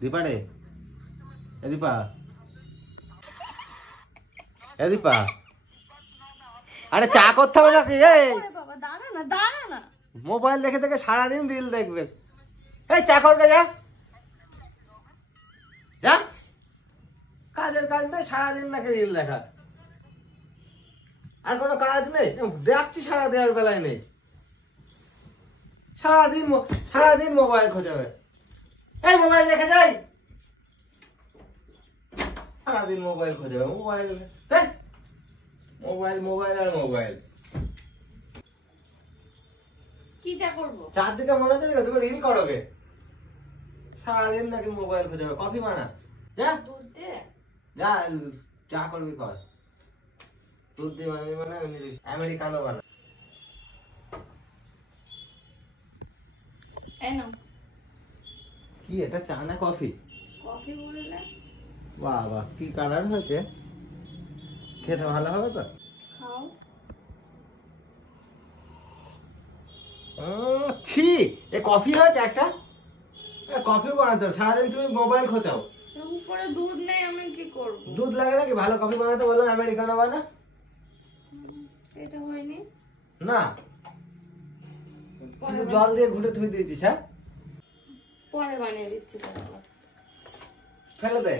দীপা রে, এ দীপা, এ দীপা, আরে চা করতে হবে নাকি? বাবা দাঁড়া না, দাঁড়া না। মোবাইল দেখে দেখে সারাদিন রিল দেখবে। এই চা করবে যা, যা। কাজের কাজ নেই, সারাদিন নাকি রিল দেখা। আর কোনো কাজ নেই, দেখছি সারা দেওয়ার বেলায় নেই। সারাদিন মোবাইল খোঁজাবে। এই মোবাইল রেখে যাই, সারাদিন মোবাইল খোঁজাবে। মোবাইল মোবাইল মোবাইল আর মোবাইল। কি চা করবো? চারদিকে মনে হচ্ছে তুমি রিল করো গে। সারাদিন নাকি মোবাইল খোঁজাবে। কফি বানা যা, দুধ দে। যা চা করবি কর। দুধ দিয়ে বানাবি মানে আমেরিকানো বানা। এই নাও। কি এটা, চা না কফি? কফি বললে? বাহ বাহ, কি কালার হয়েছে, খেতে ভালো হবে তো? খাও। ছি, এ কফি হয়েছে একটা? কফি বানাতে হবে, সারাদিন তুমি মোবাইল খোঁচাও। উপরে দুধ নেই, আমি কি করব? দুধ লাগে নাকি? ভালো কফি বানাতে বললাম আমেরিকানো বানা। এটা হয়নি না, পরে জল দিয়ে ঘুটে ধুই দিয়েছিস। হ্যাঁ, পরে বানিয়ে দিচ্ছি। ফেলে দে।